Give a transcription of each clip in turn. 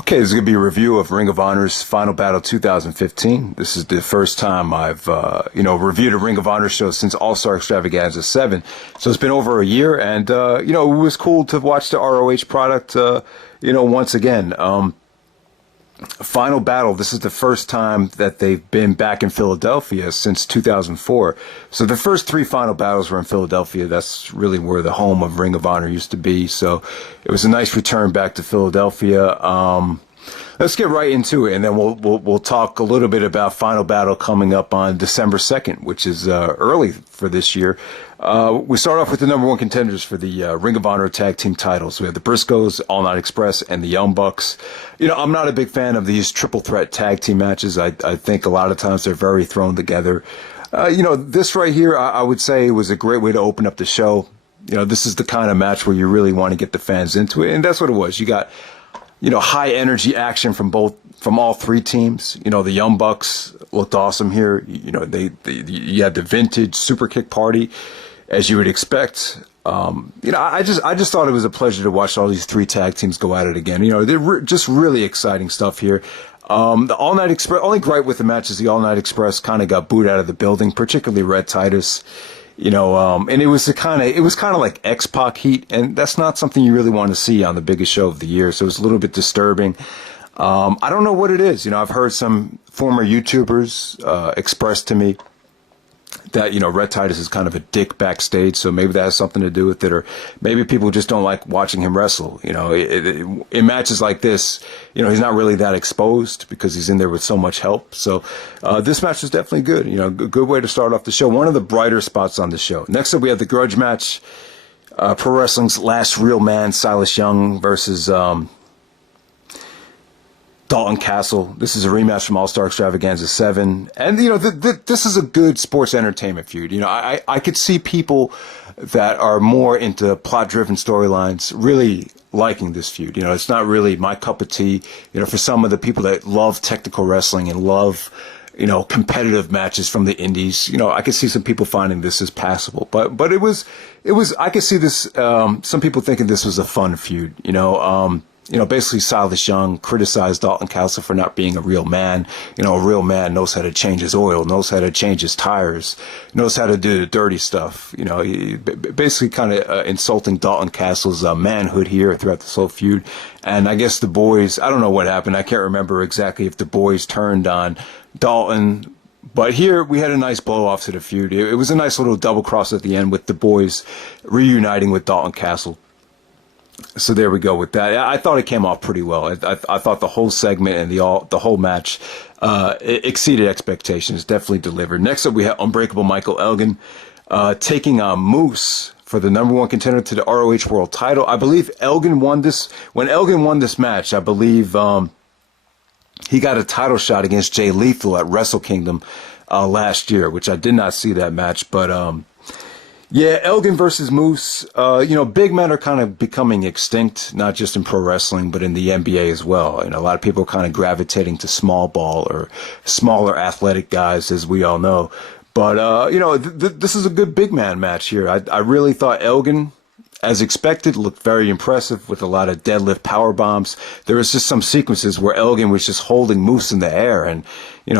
Okay, this is going to be a review of Ring of Honor's Final Battle 2015. This is the first time I've, reviewed a Ring of Honor show since All-Star Extravaganza 7. So it's been over a year, and, it was cool to watch the ROH product, once again. Final Battle, this is the first time that they've been back in Philadelphia since 2004. So the first three Final Battles were in Philadelphia. That's really where the home of Ring of Honor used to be. So it was a nice return back to Philadelphia. Let's get right into it, and then we'll talk a little bit about Final Battle coming up on December 2nd, which is early for this year. We start off with the number one contenders for the Ring of Honor tag team titles. We have the Briscoes, All Night Express, and the Young Bucks. I'm not a big fan of these triple threat tag team matches. I think a lot of times they're very thrown together. This right here, I would say was a great way to open up the show. This is the kind of match where you really want to get the fans into it, and that's what it was. You got high energy action from all three teams. The Young Bucks looked awesome here. You had the vintage super kick party, as you would expect. I just thought it was a pleasure to watch all these three tag teams go at it again. They're just really exciting stuff here. The All Night Express, only gripe with the match is the All Night Express kind of got booed out of the building, particularly Red Titus. And it was kind of like X-Pac heat, and that's not something you really want to see on the biggest show of the year. So it was a little bit disturbing. I don't know what it is. I've heard some former YouTubers express to me that Red Titus is kind of a dick backstage, so maybe that has something to do with it, or maybe people just don't like watching him wrestle. In matches like this, he's not really that exposed because he's in there with so much help. So this match was definitely good. A good way to start off the show. One of the brighter spots on the show. Next up, we have the grudge match. Pro Wrestling's last real man, Silas Young versus Dalton Castle. This is a rematch from All-Star Extravaganza 7. And, this is a good sports entertainment feud. I could see people that are more into plot-driven storylines really liking this feud. It's not really my cup of tea. For some of the people that love technical wrestling and love, competitive matches from the indies, I could see some people finding this as passable. But it was, I could see this, some people thinking this was a fun feud, basically Silas Young criticized Dalton Castle for not being a real man. A real man knows how to change his oil, knows how to change his tires, knows how to do the dirty stuff. He basically kind of insulting Dalton Castle's manhood here throughout this whole feud. And I guess the boys, I don't know what happened. I can't remember exactly if the boys turned on Dalton. But here we had a nice blow-off to the feud. It was a nice little double cross at the end with the boys reuniting with Dalton Castle. So there we go with that. I thought it came off pretty well. I thought the whole segment and the whole match exceeded expectations. Definitely delivered. Next up, we have Unbreakable Michael Elgin taking on Moose for the number one contender to the ROH World Title. I believe Elgin won this. When Elgin won this match, I believe he got a title shot against Jay Lethal at Wrestle Kingdom last year, which I did not see that match, but. Yeah, Elgin versus Moose. Big men are kind of becoming extinct, not just in pro wrestling, but in the NBA as well. A lot of people are kind of gravitating to small ball or smaller athletic guys, as we all know. But, this is a good big man match here. I really thought Elgin, as expected, looked very impressive with a lot of deadlift power bombs. There was just some sequences where Elgin was just holding Moose in the air. And,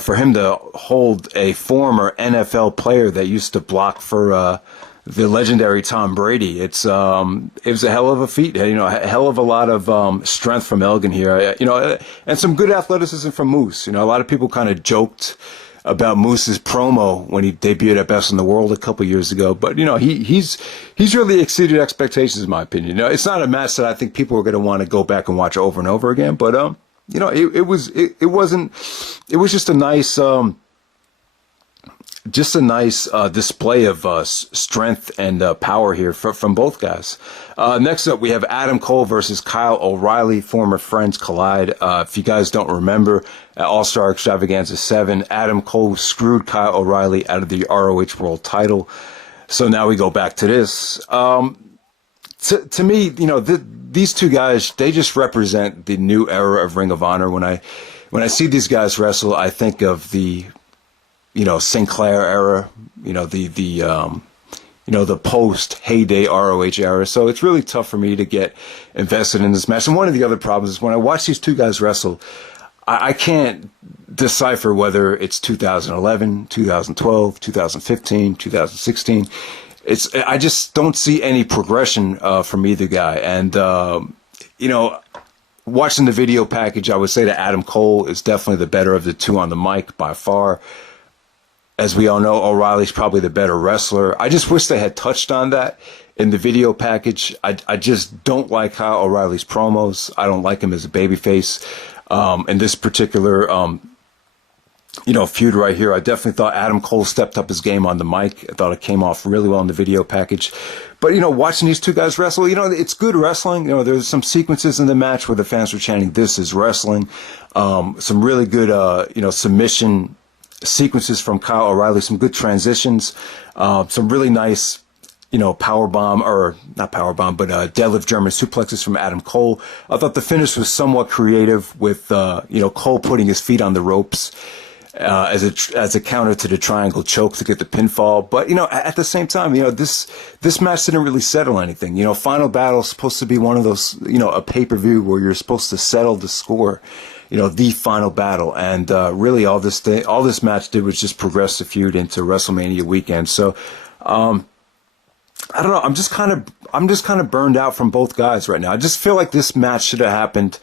for him to hold a former NFL player that used to block for, the legendary Tom Brady, it was a hell of a feat, a hell of a lot of strength from Elgin here, and some good athleticism from Moose. A lot of people kind of joked about Moose's promo when he debuted at Best in the World a couple years ago, but he's really exceeded expectations in my opinion. It's not a match that I think people are going to want to go back and watch over and over again, but it was just a nice. Just a nice display of strength and power here from both guys. Next up, we have Adam Cole versus Kyle O'Reilly. Former friends collide. If you guys don't remember, at All-Star Extravaganza 7, Adam Cole screwed Kyle O'Reilly out of the ROH World Title. So now we go back to this. To me, these two guys, they just represent the new era of Ring of Honor. When I see these guys wrestle, I think of the Sinclair era, the the post heyday ROH era. So it's really tough for me to get invested in this match. And one of the other problems is when I watch these two guys wrestle, I can't decipher whether it's 2011, 2012, 2015, 2016. I just don't see any progression from either guy. And, watching the video package, I would say that Adam Cole is definitely the better of the two on the mic by far. As we all know, O'Reilly's probably the better wrestler. I just wish they had touched on that in the video package. I just don't like Kyle O'Reilly's promos. I don't like him as a babyface. In this particular, feud right here, I definitely thought Adam Cole stepped up his game on the mic. I thought it came off really well in the video package. But, watching these two guys wrestle, it's good wrestling. There's some sequences in the match where the fans were chanting, "This is wrestling." Some really good, submission sequences from Kyle O'Reilly, some good transitions, some really nice, not powerbomb, but deadlift German suplexes from Adam Cole. I thought the finish was somewhat creative with, Cole putting his feet on the ropes as a counter to the triangle choke to get the pinfall. But, at the same time, this match didn't really settle anything. Final Battle is supposed to be one of those, a pay-per-view where you're supposed to settle the score. The final battle. And really all this match did was just progress the feud into WrestleMania weekend. So I don't know, I'm just kind of burned out from both guys right now. I just feel like this match should have happened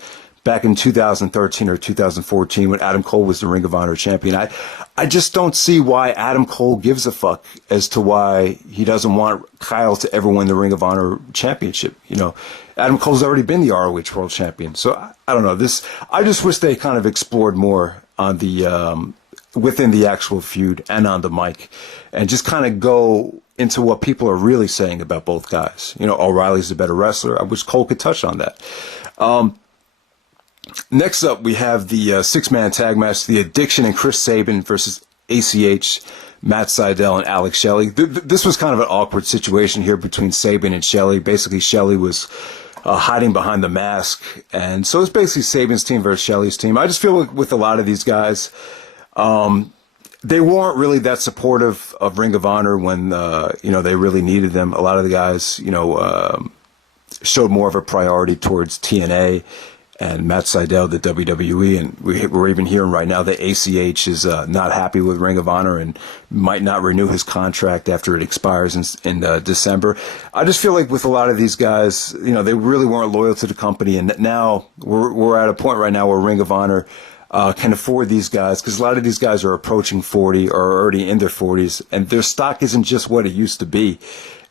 back in 2013 or 2014 when Adam Cole was the Ring of Honor champion. I just don't see why Adam Cole gives a fuck as to why he doesn't want Kyle to ever win the Ring of Honor championship. Adam Cole's already been the ROH world champion. So I don't know, I just wish they kind of explored more on the within the actual feud and on the mic, and just kind of go into what people are really saying about both guys. O'Reilly's a better wrestler. I wish Cole could touch on that. Next up, we have the six-man tag match, The Addiction and Chris Sabin versus ACH, Matt Sydal, and Alex Shelley. This was kind of an awkward situation here between Sabin and Shelley. Basically, Shelley was hiding behind the mask, and so it's basically Sabin's team versus Shelley's team. I just feel like with a lot of these guys, they weren't really that supportive of Ring of Honor when they really needed them. A lot of the guys, showed more of a priority towards TNA and Matt Sydal, the WWE, and we're even hearing right now that ACH is not happy with Ring of Honor and might not renew his contract after it expires in December. I just feel like with a lot of these guys, they really weren't loyal to the company, and now we're at a point right now where Ring of Honor can afford these guys, because a lot of these guys are approaching 40 or are already in their 40s, and their stock isn't just what it used to be.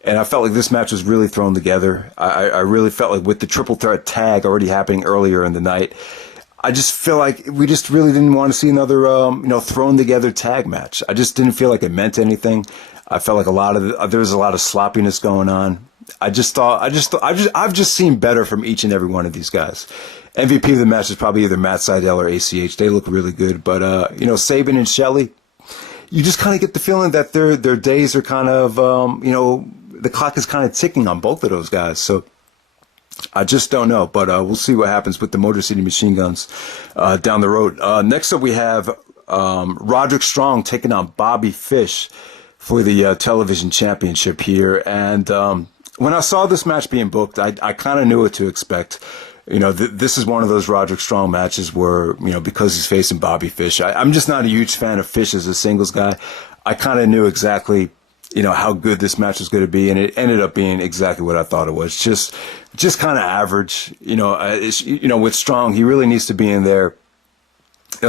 And I felt like this match was really thrown together. I really felt like with the triple threat tag already happening earlier in the night, I just feel like we just really didn't want to see another, thrown together tag match. I just didn't feel like it meant anything. I felt like there was a lot of sloppiness going on. I've just seen better from each and every one of these guys. MVP of the match is probably either Matt Sydal or ACH. They look really good, but Sabin and Shelley, you just kind of get the feeling that their days are kind of the clock is kind of ticking on both of those guys. So I just don't know, but we'll see what happens with the Motor City Machine Guns down the road. Next up, we have Roderick Strong taking on Bobby Fish for the television championship here. And when I saw this match being booked, I kind of knew what to expect. This is one of those Roderick Strong matches where, because he's facing Bobby Fish, I'm just not a huge fan of Fish as a singles guy. I kind of knew exactly how good this match was going to be, and it ended up being exactly what I thought it was. Just kind of average. With Strong, he really needs to be in there.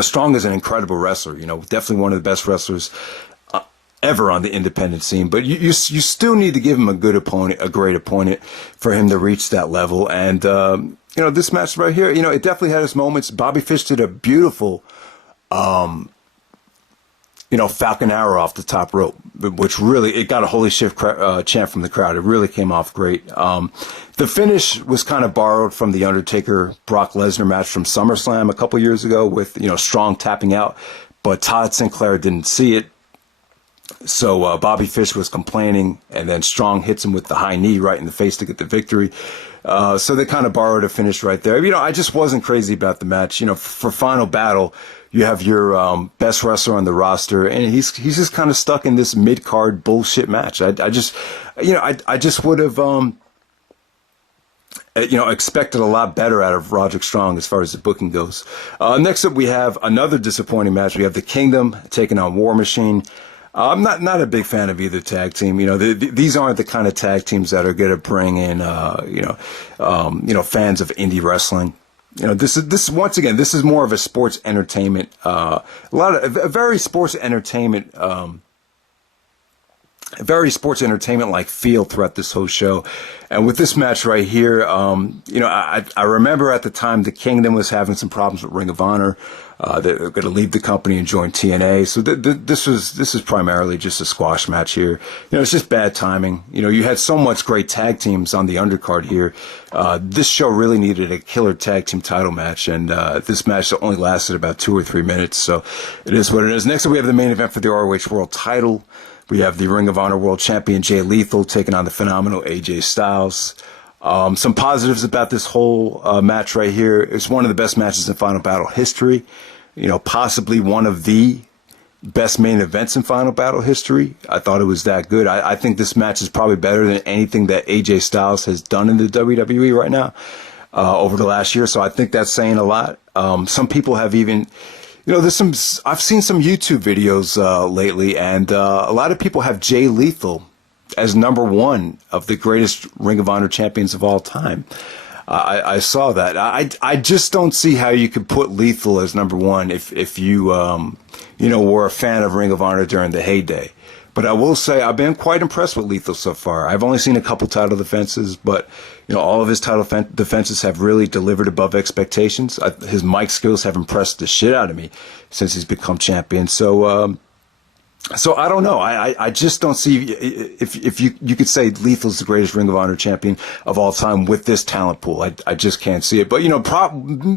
Strong is an incredible wrestler. Definitely one of the best wrestlers ever on the independent scene. But you still need to give him a great opponent for him to reach that level. And this match right here, it definitely had its moments. Bobby Fish did a beautiful Falcon Arrow off the top rope, which really, it got a holy shit chant from the crowd. It really came off great. The finish was kind of borrowed from the Undertaker Brock Lesnar match from SummerSlam a couple years ago with, Strong tapping out, but Todd Sinclair didn't see it. So Bobby Fish was complaining, and then Strong hits him with the high knee right in the face to get the victory. So they kind of borrowed a finish right there. I just wasn't crazy about the match. For Final Battle, you have your best wrestler on the roster, and he's just kind of stuck in this mid-card bullshit match. I just would have expected a lot better out of Roderick Strong as far as the booking goes. Next up, we have another disappointing match. We have the Kingdom taking on War Machine. I'm not a big fan of either tag team. These aren't the kind of tag teams that are going to bring in, fans of indie wrestling. This is once again, this is more of a sports entertainment, a very sports entertainment, very sports entertainment like feel throughout this whole show. And with this match right here, I remember at the time the Kingdom was having some problems with Ring of Honor. They're going to leave the company and join TNA. So this is primarily just a squash match here. It's just bad timing. You had so much great tag teams on the undercard here. This show really needed a killer tag team title match, and this match only lasted about 2 or 3 minutes. So it is what it is. Next up, we have the main event for the ROH World Title. We have the Ring of Honor World Champion Jay Lethal taking on the phenomenal AJ Styles. Some positives about this whole match right here. It's one of the best matches in Final Battle history. Possibly one of the best main events in Final Battle history. I thought it was that good. I think this match is probably better than anything that AJ Styles has done in the WWE right now over the last year. So I think that's saying a lot. Some people have even... I've seen some YouTube videos lately, and a lot of people have Jay Lethal as number one of the greatest Ring of Honor champions of all time. I saw that. I just don't see how you could put Lethal as number one if you were a fan of Ring of Honor during the heyday. But I will say I've been quite impressed with Lethal so far. I've only seen a couple title defenses, but all of his title defenses have really delivered above expectations. His mic skills have impressed the shit out of me since he's become champion. So I don't know. I just don't see if you could say Lethal's the greatest Ring of Honor champion of all time with this talent pool. I just can't see it. But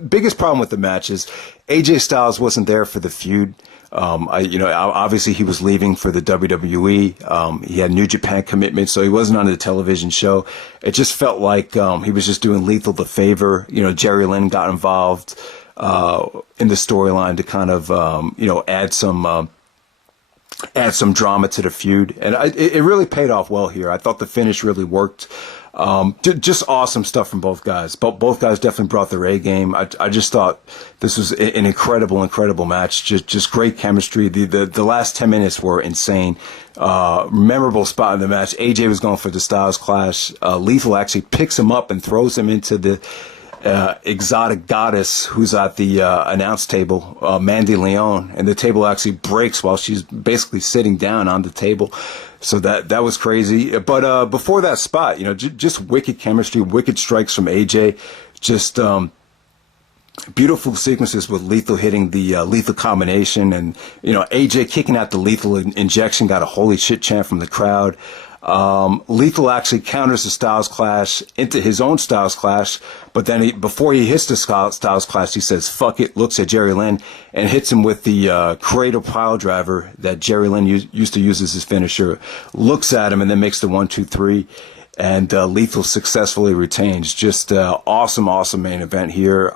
biggest problem with the match is AJ Styles wasn't there for the feud. Obviously he was leaving for the WWE. He had New Japan commitments, so he wasn't on the television show. It just felt like he was just doing Lethal the favor. Jerry Lynn got involved in the storyline to kind of add some drama to the feud, and it really paid off well here. I thought the finish really worked. Just awesome stuff from both guys. Both guys definitely brought their A game. I just thought this was an incredible match. Just great chemistry. The last 10 minutes were insane. Memorable spot in the match. AJ was going for the Styles Clash. Lethal actually picks him up and throws him into the exotic goddess who's at the announce table, Mandy Leon, and the table actually breaks while she's basically sitting down on the table. So that was crazy. But before that spot, just wicked chemistry, wicked strikes from AJ, just beautiful sequences with Lethal hitting the lethal combination, and AJ kicking out the lethal injection got a holy shit chant from the crowd. Lethal actually counters the Styles Clash into his own Styles Clash, but then before he hits the Styles Clash, he says, fuck it, looks at Jerry Lynn, and hits him with the cradle pile driver that Jerry Lynn used to use as his finisher, looks at him, and then makes the 1-2-3, and Lethal successfully retains. Just awesome main event here.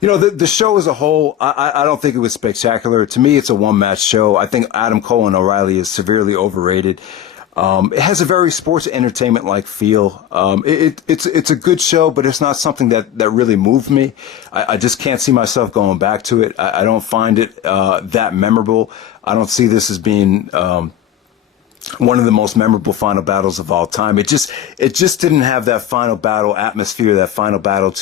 The show as a whole, I don't think it was spectacular. To me, it's a one-match show. I think Adam Cole and O'Reilly is severely overrated. It has a very sports entertainment-like feel. It's a good show, but it's not something that really moved me. I just can't see myself going back to it. I don't find it that memorable. I don't see this as being one of the most memorable final battles of all time. It just didn't have that final battle atmosphere, that final battle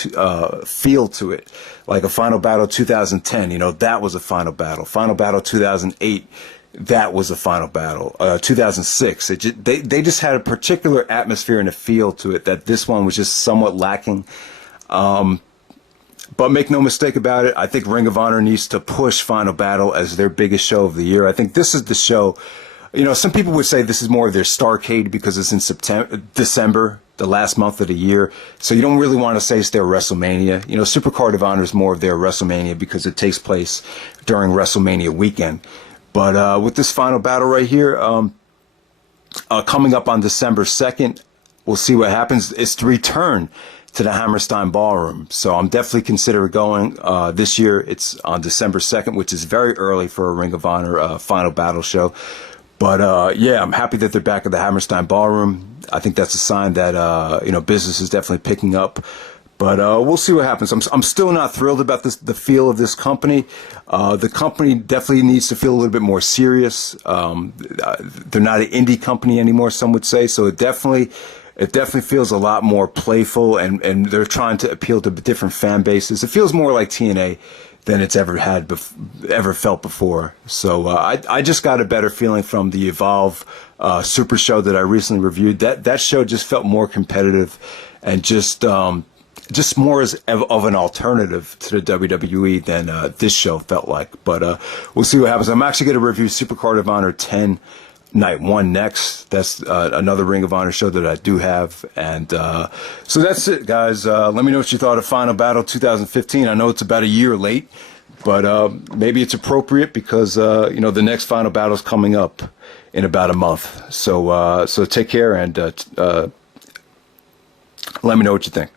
feel to it. Like a Final Battle 2010, that was a final battle. Final Battle 2008. That was a final battle. 2006. They just had a particular atmosphere and a feel to it that this one was just somewhat lacking. But make no mistake about it, I think Ring of Honor needs to push Final Battle as their biggest show of the year. I think this is the show. Some people would say this is more of their Starrcade because it's in December, the last month of the year. So you don't really want to say it's their WrestleMania. Supercard of Honor is more of their WrestleMania because it takes place during WrestleMania weekend. But with this final battle right here, coming up on December 2nd, we'll see what happens. It's the return to the Hammerstein Ballroom. So I'm definitely considering going this year. It's on December 2nd, which is very early for a Ring of Honor Final Battle show. But yeah, I'm happy that they're back at the Hammerstein Ballroom. I think that's a sign that business is definitely picking up. But we'll see what happens. I'm still not thrilled about the feel of this company. The company definitely needs to feel a little bit more serious. They're not an indie company anymore, some would say. So it definitely feels a lot more playful, and they're trying to appeal to different fan bases. It feels more like TNA than it's ever felt before. So I just got a better feeling from the Evolve Super Show that I recently reviewed. That show just felt more competitive and just more of an alternative to the WWE than this show felt like. But we'll see what happens. I'm actually going to review Supercard of Honor 10 Night 1 next. That's another Ring of Honor show that I do have. And so that's it, guys. Let me know what you thought of Final Battle 2015. I know it's about a year late, but maybe it's appropriate because the next Final Battle is coming up in about a month. So take care and let me know what you think.